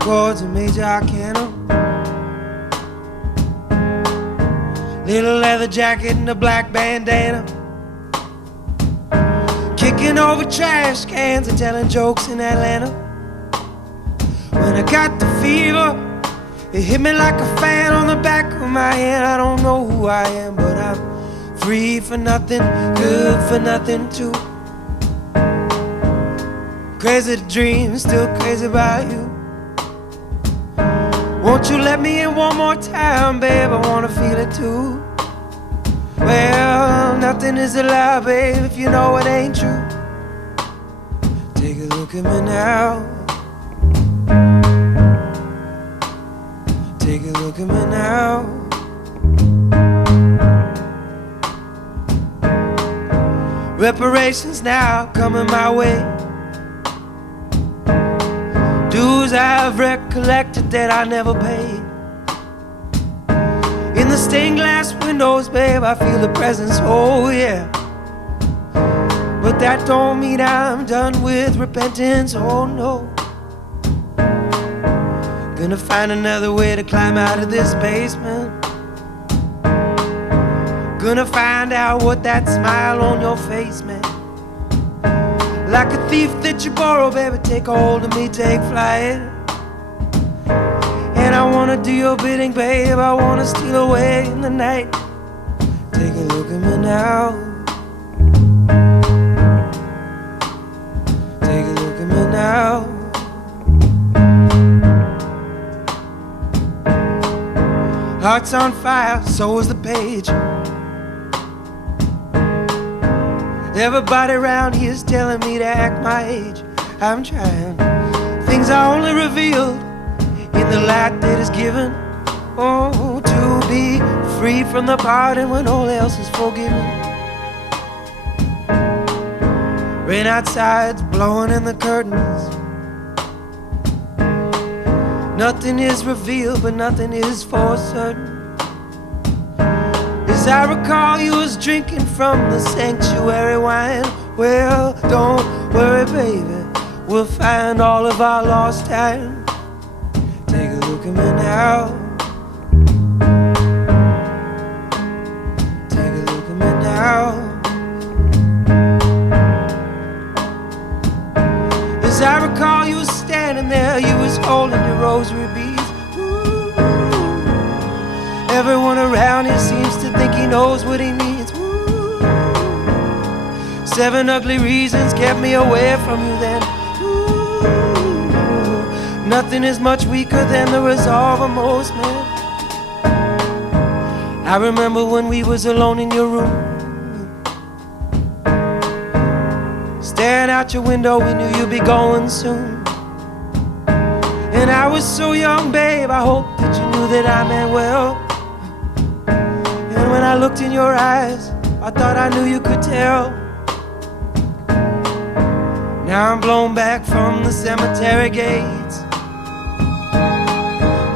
chords and major arcana. Little leather jacket and a black bandana. Kicking over trash cans and telling jokes in Atlanta. When I got the fever, it hit me like a fan on the back of my hand. I don't know who I am, but I'm free for nothing, good for nothing too. Crazy to dream, still crazy about you. Won't you let me in one more time, babe? I wanna feel it too. Well, nothing is a lie, babe, if you know it ain't true. Take a look at me now. Take a look at me now. Reparations now coming my way. Dues I've recollected that I never paid. In the stained glass windows, babe, I feel the presence, oh yeah. But that don't mean I'm done with repentance, oh no. Gonna find another way to climb out of this basement. Gonna find out what that smile on your face meant. Like a thief that you borrow, baby, take a hold of me, take flight. And I wanna do your bidding, babe, I wanna steal away in the night. Take a look at me now. Take a look at me now. Heart's on fire, so is the page. Everybody around here's telling me to act my age. I'm trying. Things are only revealed in the light that is given. Oh, to be free from the pardon when all else is forgiven. Rain outside's blowing in the curtains. Nothing is revealed, but nothing is for certain. As I recall, you was drinking from the sanctuary wine. Well, don't worry, baby, we'll find all of our lost time. Take a look at me now. Take a look at me now. As I recall, you was standing there, you was holding your rosary beads. Ooh. Everyone around here seems to think he knows what he needs. Ooh. 7 ugly reasons kept me away from you then. Ooh. Nothing is much weaker than the resolve of most men. I remember when we was alone in your room. Staring out your window, we knew you'd be going soon. And I was so young, babe, I hoped that you knew that I meant well. And when I looked in your eyes, I thought I knew you could tell. Now I'm blown back from the cemetery gates.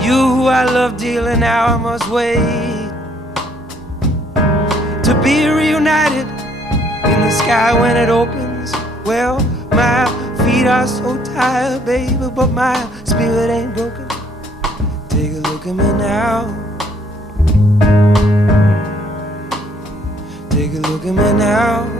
You who I love dearly, now I must wait to be reunited in the sky when it opens. Well, my feet are so tired, baby, but my spirit ain't broken. Take a look at me now. Take a look at me now.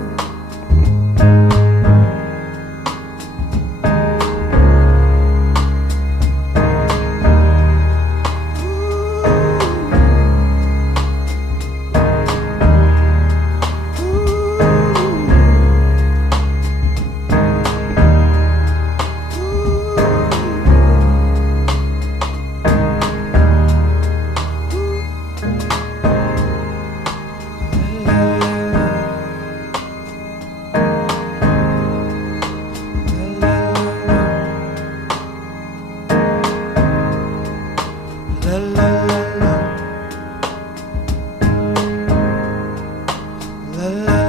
La la